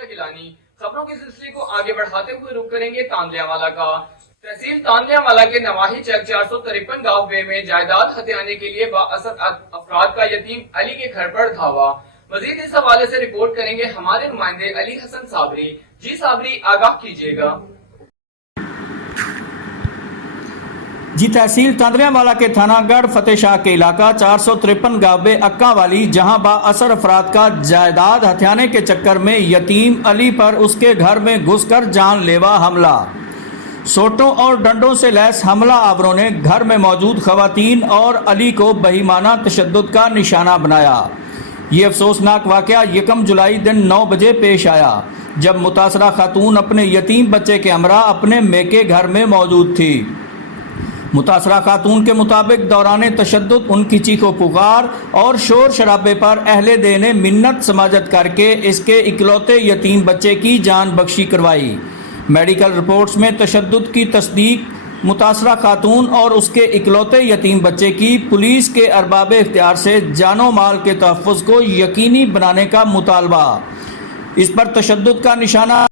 عائشہ گیلانی۔ خبروں کے سلسلے کو آگے بڑھاتے ہوئے رخ کریں گے تاندیا والا کا۔ تحصیل تاندیا والا کے نواحی چک 453 گاؤں بے میں جائیداد ہتھیانے کے لیے بااثر افراد کا یتیم علی کے گھر پر دھاوا۔ مزید اس حوالے سے رپورٹ کریں گے ہمارے نمائندے علی حسن صابری۔ جی صابری، آگاہ کیجیے گا۔ جی تحصیل تاندیا والا کے تھانہ گڑھ فتح شاہ کے علاقہ 453 گاوے اکا والی، جہاں با اثر افراد کا جائیداد ہتھیانے کے چکر میں یتیم علی پر اس کے گھر میں گھس کر جان لیوا حملہ۔ سوٹوں اور ڈنڈوں سے لیس حملہ آوروں نے گھر میں موجود خواتین اور علی کو بہیمانہ تشدد کا نشانہ بنایا۔ یہ افسوسناک واقعہ 1 جولائی دن 9 بجے پیش آیا، جب متاثرہ خاتون اپنے یتیم بچے کے ہمراہ اپنے میکے گھر میں موجود تھی۔ متاثرہ خاتون کے مطابق دوران تشدد ان کی چیخ و پکار اور شور شرابے پر اہل دے نے منت سماجت کر کے اس کے اکلوتے یتیم بچے کی جان بخشی کروائی۔ میڈیکل رپورٹس میں تشدد کی تصدیق، متاثرہ خاتون اور اس کے اکلوتے یتیم بچے کی پولیس کے ارباب اختیار سے جان و مال کے تحفظ کو یقینی بنانے کا مطالبہ۔ اس پر تشدد کا نشانہ